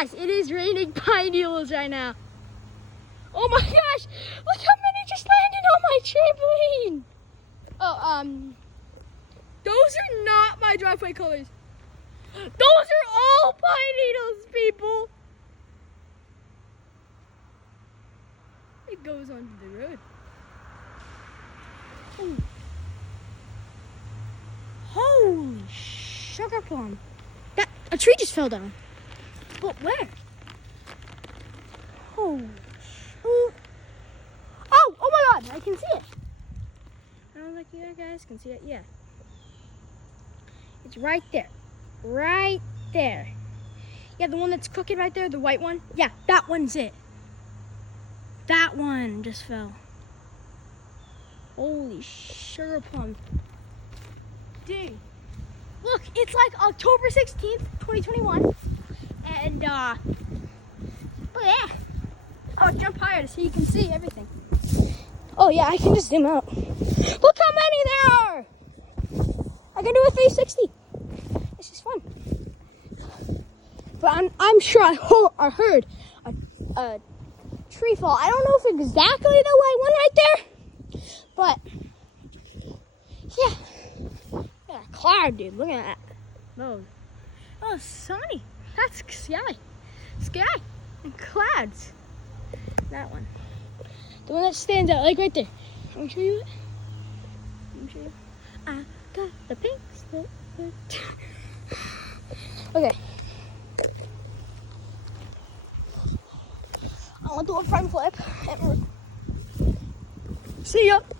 Guys, it is raining pine needles right now. Oh my gosh, look how many just landed on my trampoline. Oh, those are not my driveway colors. Those are all pine needles, people. It goes onto the road. Ooh. Holy sugar plum. A tree just fell down. But where? Oh my God, I can see it. I don't think you guys can see it. Yeah. It's right there. Right there. Yeah, the one that's cooking right there, the white one. Yeah, that one's it. That one just fell. Holy sugar plum. Dude. Look, it's like October 16th, 2021. And, oh yeah. Oh, jump higher so you can see everything. Oh yeah, I can just zoom out. Look how many there are! I can do a 360. This is fun. But I'm sure I heard a tree fall. I don't know if exactly the white one right there, but yeah. Yeah, cloud, dude. Look at that. Those. Oh, sunny. That's sky. Sky and clouds. That one. The one that stands out, like right there. Let me show you it. Let me show you. I got the pink slip. Okay. I want to do a front flip. See ya.